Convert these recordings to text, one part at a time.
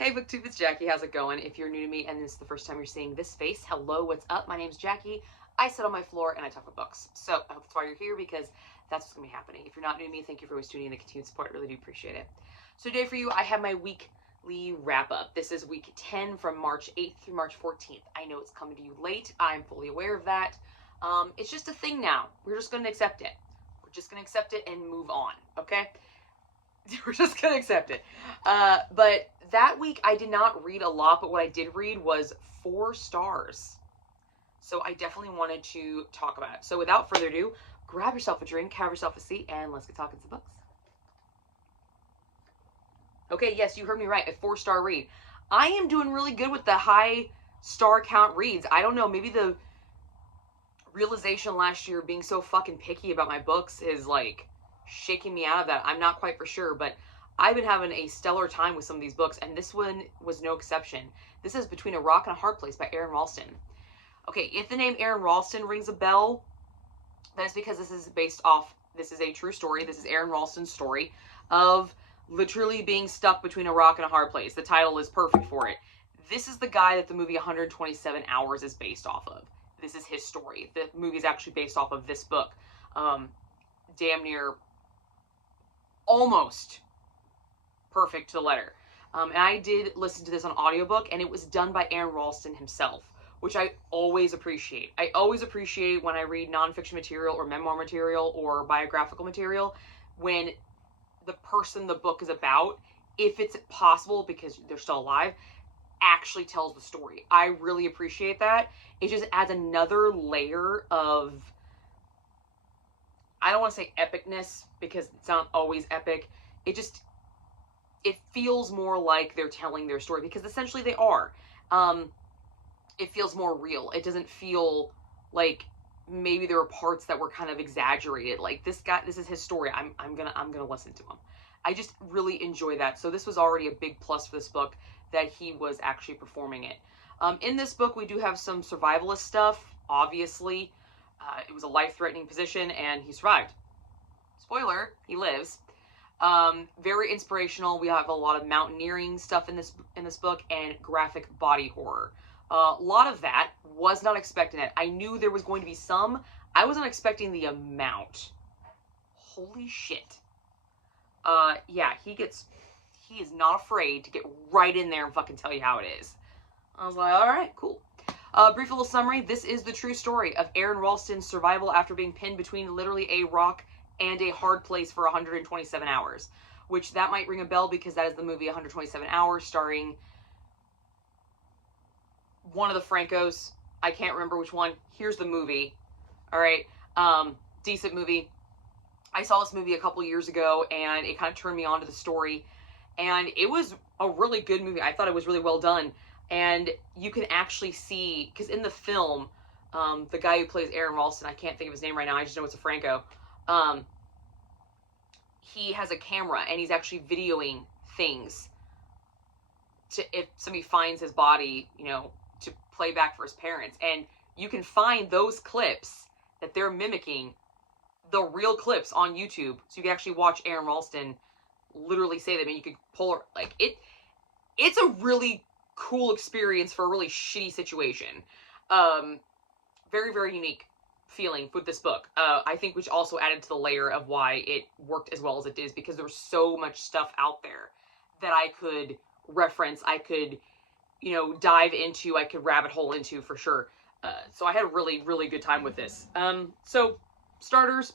Hey BookTube, it's Jackie. How's it going? If you're new to me and this is the first time you're seeing this face, hello, what's up? My name's Jackie. I sit on my floor and I talk about books. So I hope that's why you're here, because that's what's going to be happening. If you're not new to me, thank you for always tuning in. The continued support, I really do appreciate it. So today for you, I have my weekly wrap up. This is week 10 from March 8th through March 14th. I know it's coming to you late. I'm fully aware of that. It's just a thing now. We're just going to accept it. We're just going to accept it and move on, okay? We're just going to accept it. But that week I did not read a lot, but what I did read was 4 stars. So I definitely wanted to talk about it. So without further ado, grab yourself a drink, have yourself a seat, and let's get talking some books. Okay, yes, you heard me right, a 4-star read. I am doing really good with the high star count reads. I don't know, maybe the realization last year being so fucking picky about my books is like shaking me out of that. I'm not quite for sure, but I've been having a stellar time with some of these books, and this one was no exception. This is Between a Rock and a Hard Place by Aaron Ralston. Okay, if the name Aaron Ralston rings a bell, that is because this is a true story. This is Aaron Ralston's story of literally being stuck between a rock and a hard place. The title is perfect for it. This is the guy that the movie 127 Hours is based off of. This is his story. The movie is actually based off of this book. Damn near almost perfect to the letter. And I did listen to this on audiobook, and it was done by Aaron Ralston himself, which I always appreciate. I always appreciate when I read nonfiction material or memoir material or biographical material when the person the book is about, if it's possible because they're still alive, actually tells the story. I really appreciate that. It just adds another layer of, I don't want to say epicness because it's not always epic. It feels more like they're telling their story, because essentially they are. It feels more real. It doesn't feel like maybe there were parts that were kind of exaggerated. Like, this is his story. I'm gonna listen to him. I just really enjoy that. So this was already a big plus for this book, that he was actually performing it. In this book, we do have some survivalist stuff. Obviously, it was a life-threatening position, and he survived. Spoiler, he lives. Very inspirational. We have a lot of mountaineering stuff in this book, and graphic body horror. A lot of that was not expecting it. I knew there was going to be some. I wasn't expecting the amount. Holy shit. Yeah, he is not afraid to get right in there and fucking tell you how it is. I was like, alright, cool. Brief little summary. This is the true story of Aaron Ralston's survival after being pinned between literally a rock and a hard place for 127 hours. Which, that might ring a bell because that is the movie 127 Hours, starring one of the Francos. I can't remember which one. Here's the movie. Alright. Decent movie. I saw this movie a couple years ago, and it kind of turned me on to the story. And it was a really good movie. I thought it was really well done. And you can actually see, because in the film, the guy who plays Aaron Ralston, I can't think of his name right now, I just know it's a Franco. He has a camera, and he's actually videoing things if somebody finds his body, to play back for his parents. And you can find those clips that they're mimicking, the real clips, on YouTube. So you can actually watch Aaron Ralston literally say them, and you could pull, like, it's a really cool experience for a really shitty situation. Very, very unique feeling with this book. I think, which also added to the layer of why it worked as well as it did, because there was so much stuff out there that I could reference, I could, dive into, I could rabbit hole into, for sure. So I had a really, really good time with this. So, starters,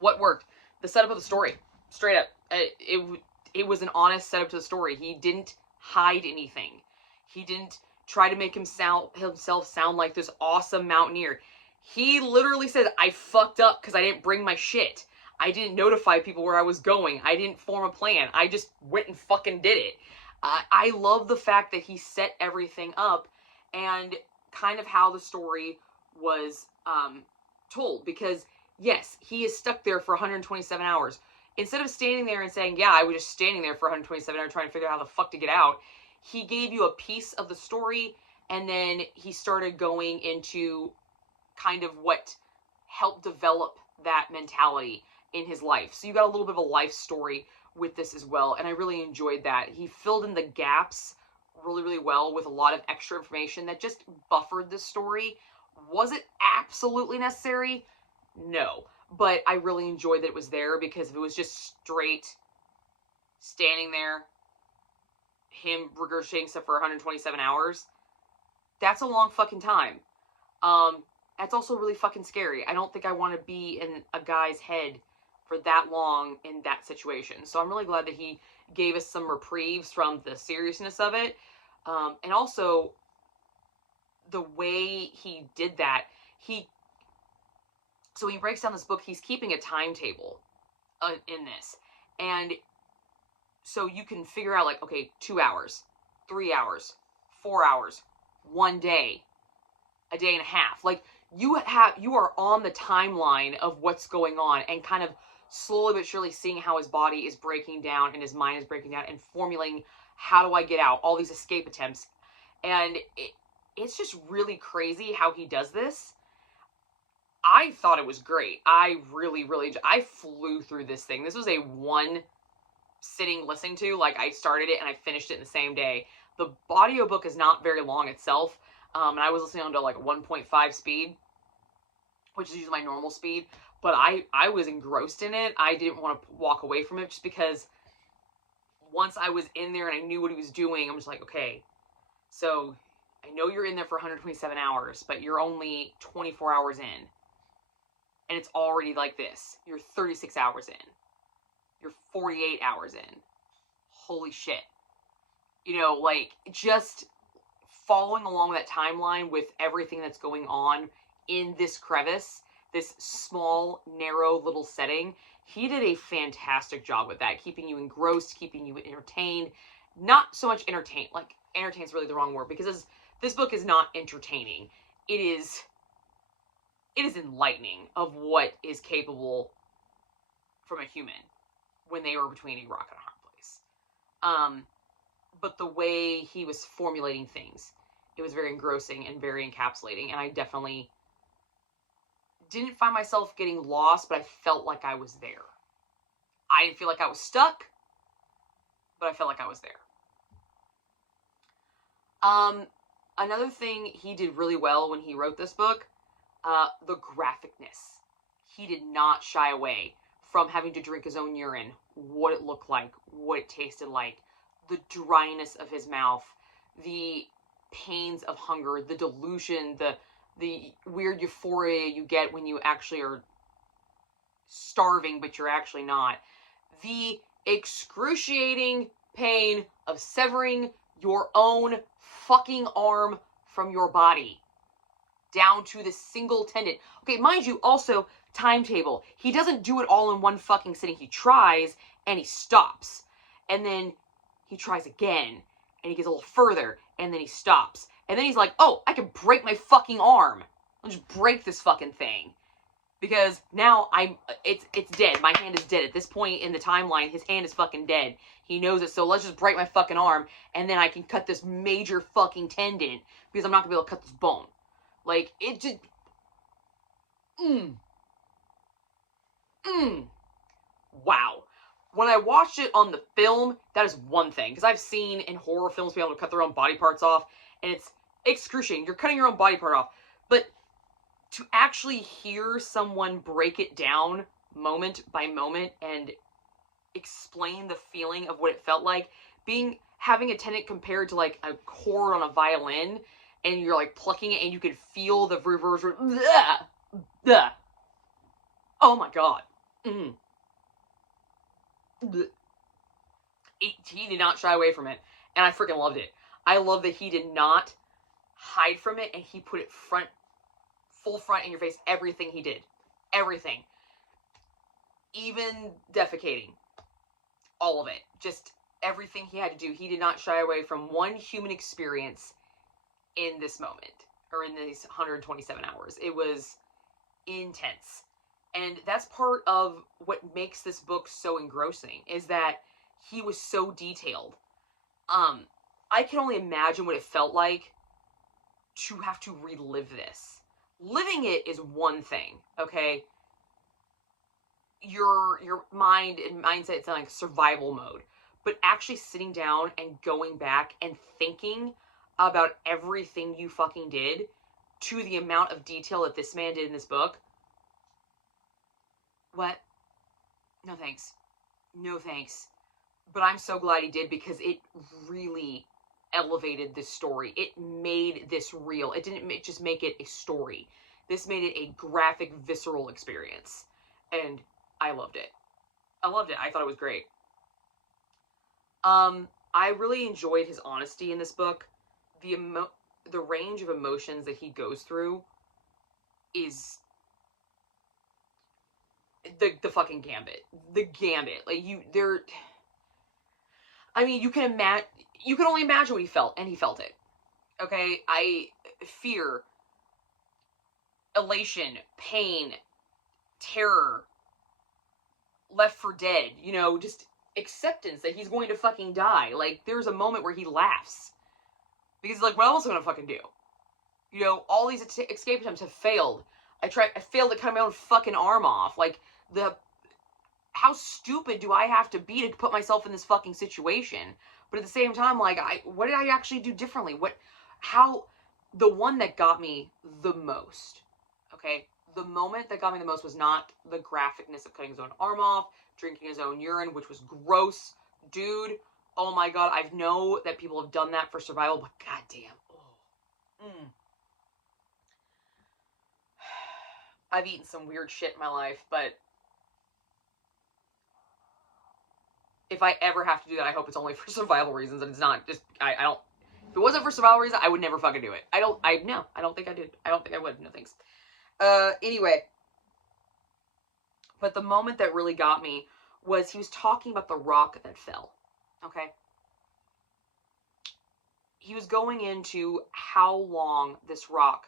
what worked? The setup of the story. Straight up. It was an honest setup to the story. He didn't hide anything. He didn't try to make himself sound like this awesome mountaineer. He literally said, I fucked up because I didn't bring my shit. I didn't notify people where I was going. I didn't form a plan. I just went and fucking did it. I love the fact that he set everything up and kind of how the story was told. Because, yes, he is stuck there for 127 hours. Instead of standing there and saying, yeah, I was just standing there for 127 hours trying to figure out how the fuck to get out, he gave you a piece of the story, and then he started going into kind of what helped develop that mentality in his life. So you got a little bit of a life story with this as well, and I really enjoyed that. He filled in the gaps really, really well with a lot of extra information that just buffered the story. Was it absolutely necessary? No. But I really enjoyed that it was there, because if it was just straight standing there, him regurgitating stuff for 127 hours, that's a long fucking time. That's also really fucking scary. I don't think I want to be in a guy's head for that long in that situation. So I'm really glad that he gave us some reprieves from the seriousness of it. And also, the way he did that, so he breaks down this book, he's keeping a timetable in this. And so you can figure out, like, okay, 2 hours, 3 hours, 4 hours, 1 day, a day and a half. Like, you are on the timeline of what's going on, and kind of slowly but surely seeing how his body is breaking down and his mind is breaking down, and formulating, how do I get out? All these escape attempts. And it's just really crazy how he does this. I thought it was great. I really, really, I flew through this thing. This was a one sitting listening to. Like, I started it and I finished it in the same day. The audiobook is not very long itself. And I was listening on to like 1.5 speed, which is usually my normal speed. But I was engrossed in it. I didn't want to walk away from it, just because once I was in there and I knew what he was doing, I'm just like, okay, so I know you're in there for 127 hours, but you're only 24 hours in. And it's already like this. You're 36 hours in. You're 48 hours in. Holy shit. You know, like, just following along that timeline with everything that's going on in this crevice, this small, narrow little setting, he did a fantastic job with that, keeping you engrossed, keeping you entertained. Not so much entertained, like, entertain is really the wrong word, because this book is not entertaining. It is enlightening of what is capable from a human when they were between a rock and a hard place. But the way he was formulating things, it was very engrossing and very encapsulating, and I definitely didn't find myself getting lost, but I felt like I was there. I didn't feel like I was stuck, but I felt like I was there. Another thing he did really well when he wrote this book, the graphicness. He did not shy away from having to drink his own urine, what it looked like, what it tasted like, the dryness of his mouth, the pains of hunger, the delusion, the weird euphoria you get when you actually are starving, but you're actually not. The excruciating pain of severing your own fucking arm from your body down to the single tendon. Okay, mind you, also, timetable. He doesn't do it all in one fucking sitting. He tries, and he stops. And then he tries again, and he gets a little further, and then he stops. And then he's like, oh, I can break my fucking arm. I'll just break this fucking thing. Because now it's dead. My hand is dead. At this point in the timeline, his hand is fucking dead. He knows it, so let's just break my fucking arm, and then I can cut this major fucking tendon, because I'm not gonna be able to cut this bone. Like, it just... Wow. When I watched it on the film, that is one thing. Because I've seen in horror films people able to cut their own body parts off, and it's excruciating. You're cutting your own body part off. But to actually hear someone break it down moment by moment and explain the feeling of what it felt like, having a tendon compared to like a chord on a violin, and you're like plucking it and you can feel the reversion. Oh my god. He did not shy away from it, and I freaking loved it. I love that he did not hide from it, and he put it full front in your face. Everything he did. Everything. Even defecating. All of it. Just everything he had to do. He did not shy away from one human experience in this moment, or in these 127 hours. It was intense. And that's part of what makes this book so engrossing, is that he was so detailed. I can only imagine what it felt like to have to relive this. Living it is one thing, okay? your mind and mindset, it's in like survival mode. But actually sitting down and going back and thinking about everything you fucking did to the amount of detail that this man did in this book. What? No thanks. No thanks. But I'm so glad he did, because it really elevated this story. It made this real. It didn't just make it a story. This made it a graphic, visceral experience. And I loved it. I loved it. I thought it was great. I really enjoyed his honesty in this book. The range of emotions that he goes through is the fucking gambit. The gambit. Like, I mean, you can only imagine what he felt, and he felt it. Okay? Fear, elation, pain, terror, Left for Dead, just acceptance that he's going to fucking die. Like, there's a moment where he laughs. Because he's like, what else am I gonna fucking do? All these escape attempts have failed. I failed to cut my own fucking arm off. Like, how stupid do I have to be to put myself in this fucking situation? But at the same time, like, what did I actually do differently? The one that got me the most, okay? The moment that got me the most was not the graphicness of cutting his own arm off, drinking his own urine, which was gross. Dude, oh my god, I know that people have done that for survival, but goddamn. Oh. I've eaten some weird shit in my life, but if I ever have to do that, I hope it's only for survival reasons, and it's not just, I don't, if it wasn't for survival reasons, I would never fucking do it. I don't think I did. I don't think I would. No thanks. Anyway. But the moment that really got me was he was talking about the rock that fell. Okay? He was going into how long this rock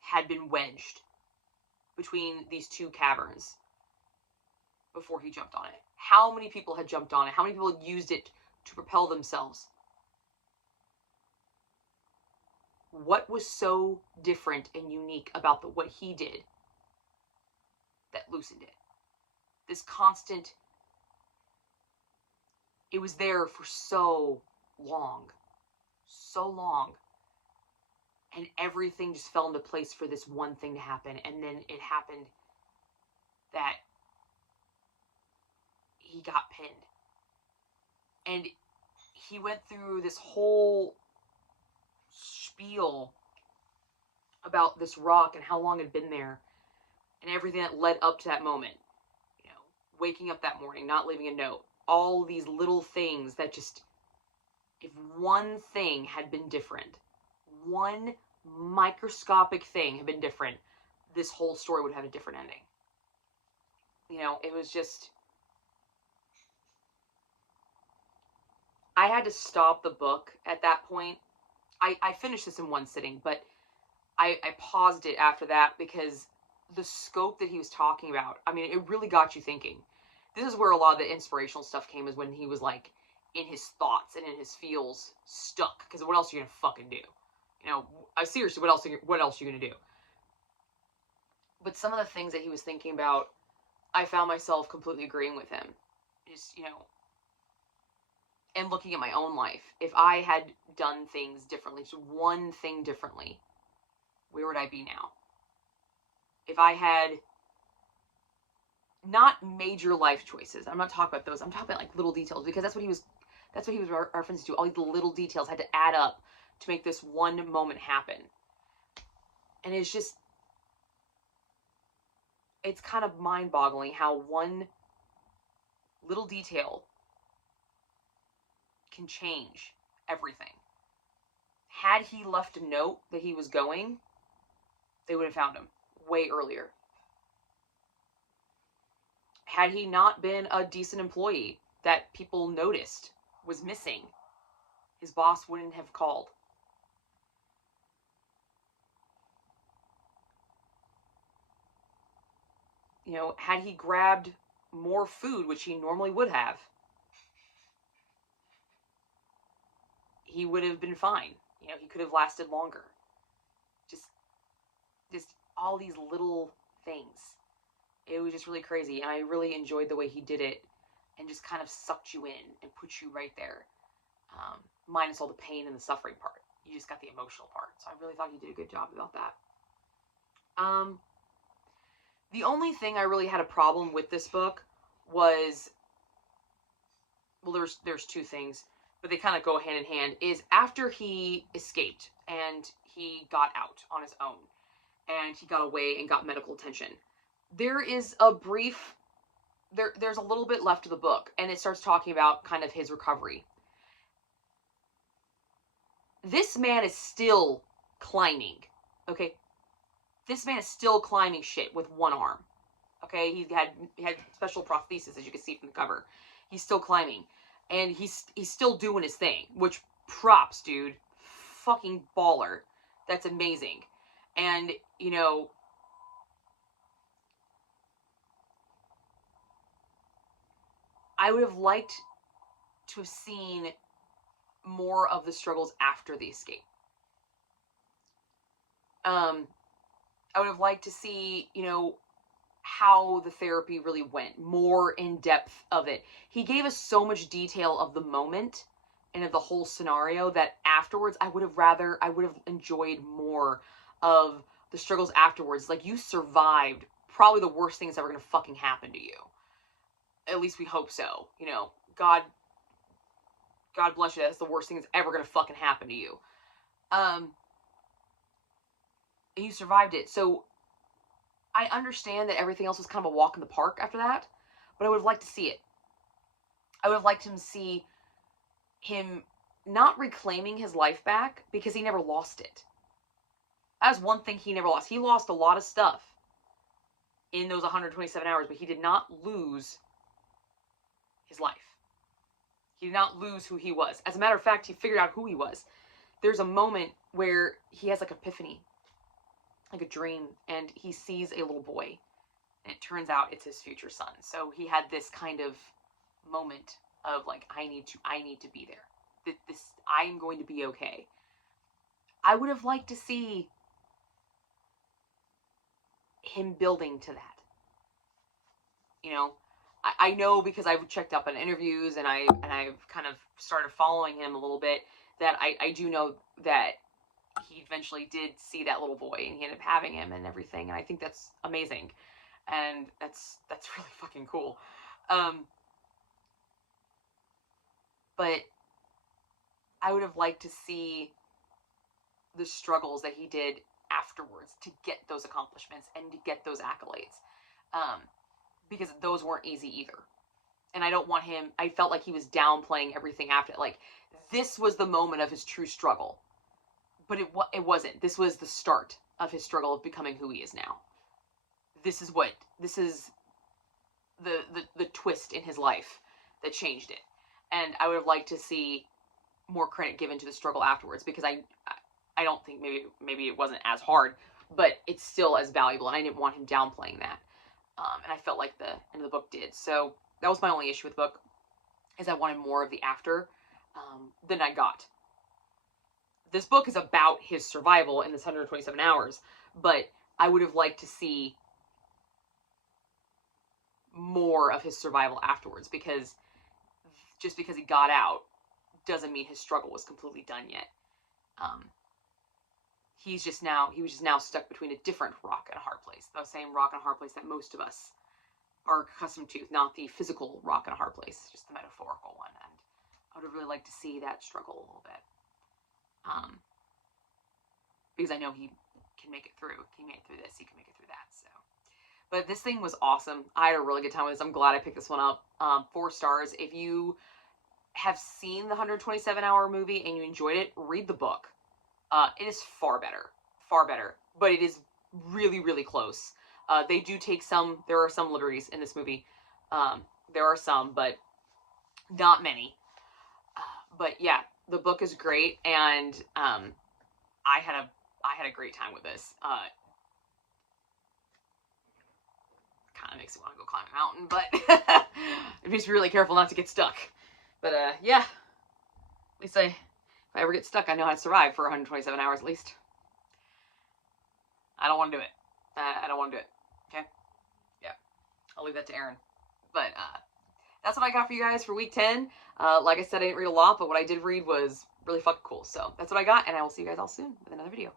had been wedged between these two caverns before he jumped on it. How many people had jumped on it? How many people had used it to propel themselves? What was so different and unique about what he did that loosened it? This constant, it was there for so long, and everything just fell into place for this one thing to happen. And then it happened that he got pinned, and he went through this whole spiel about this rock and how long it had been there and everything that led up to that moment. Waking up that morning, not leaving a note, all these little things that just, if one thing had been different, one microscopic thing had been different, this whole story would have a different ending. It was just, I had to stop the book at that point. I finished this in one sitting, but I paused it after that because the scope that he was talking about, I mean, it really got you thinking. This is where a lot of the inspirational stuff came, is when he was like in his thoughts and in his feels stuck. Because what else are you gonna fucking do? Seriously, what else are you gonna do? But some of the things that he was thinking about, I found myself completely agreeing with him. Just, and looking at my own life. If I had done things differently, just one thing differently, where would I be now? If I had not major life choices, I'm not talking about those, I'm talking about like little details, because that's what he was referencing to. All these little details had to add up to make this one moment happen. And it's kind of mind-boggling how one little detail can change everything. Had he left a note that he was going, they would have found him way earlier. Had he not been a decent employee that people noticed was missing, his boss wouldn't have called. Had he grabbed more food, which he normally would have, he would have been fine. He could have lasted longer. Just all these little things. It was just really crazy, and I really enjoyed the way he did it, and just kind of sucked you in and put you right there, minus all the pain and the suffering part. You just got the emotional part, so I really thought he did a good job about that. The only thing I really had a problem with this book was, well, there's two things, but they kind of go hand in hand, is after he escaped and he got out on his own and he got away and got medical attention, there is a brief, there's a little bit left of the book, and it starts talking about kind of his recovery. This man is still climbing, okay? This man is still climbing shit with one arm, okay? He had special prosthesis, as you can see from the cover. He's still climbing, and he's still doing his thing, which, props, dude. Fucking baller. That's amazing. And, you know, I would have liked to have seen more of the struggles after the escape. I would have liked to see, you know, how the therapy really went, more in depth of it. He gave us so much detail of the moment and of the whole scenario that afterwards I would have enjoyed more of the struggles afterwards. Like, you survived probably the worst thing that's ever gonna fucking happen to you. At least we hope so. You know, God bless you, that's the worst thing that's ever gonna fucking happen to you. And you survived it. So I understand that everything else was kind of a walk in the park after that, but I would have liked to see it. I would have liked to see him not reclaiming his life back, because he never lost it. That was one thing he never lost. He lost a lot of stuff in those 127 hours, but he did not lose his life. He did not lose who he was. As a matter of fact, he figured out who he was. There's a moment where he has like epiphany, like a dream, and he sees a little boy, and it turns out it's his future son. So he had this kind of moment of like, I need to be there. I'm going to be okay. I would have liked to see him building to that. You know, I know, because I've checked up on interviews and I've kind of started following him a little bit, that I do know that he eventually did see that little boy and he ended up having him and everything, and I think that's amazing, and that's really fucking cool. But I would have liked to see the struggles that he did afterwards to get those accomplishments and to get those accolades, because those weren't easy either. And I felt like he was downplaying everything after. Like, this was the moment of his true struggle, but it wasn't. This was the start of his struggle of becoming who he is now. This is the twist in his life that changed it. And I would have liked to see more credit given to the struggle afterwards, because I don't think, maybe it wasn't as hard, but it's still as valuable, and I didn't want him downplaying that. And I felt like the end of the book did. So that was my only issue with the book, is I wanted more of the after than I got. This book is about his survival in this 127 hours, but I would have liked to see more of his survival afterwards, because just because he got out doesn't mean his struggle was completely done yet. He was just now stuck between a different rock and a hard place, the same rock and a hard place that most of us are accustomed to, not the physical rock and a hard place, just the metaphorical one. And I would have really liked to see that struggle a little bit, because I know he can make it through. He made it through this, he can make it through that. So, but this thing was awesome. I had a really good time with this. I'm glad I picked this one up. 4 stars. If you have seen the 127 hour movie and you enjoyed it, read the book. It is far better, but it is really, really close. They do take there are some liberties in this movie. There are some, but not many. But yeah, the book is great, and I had a great time with this. Kind of makes me want to go climb a mountain, but it makes me really careful not to get stuck. But yeah, at least if I ever get stuck, I know how to survive for 127 hours at least. I don't want to do it. I don't want to do it. Okay? Yeah. I'll leave that to Aaron. But that's what I got for you guys for week 10. Like I said, I didn't read a lot, but what I did read was really fucking cool. So that's what I got, and I will see you guys all soon with another video.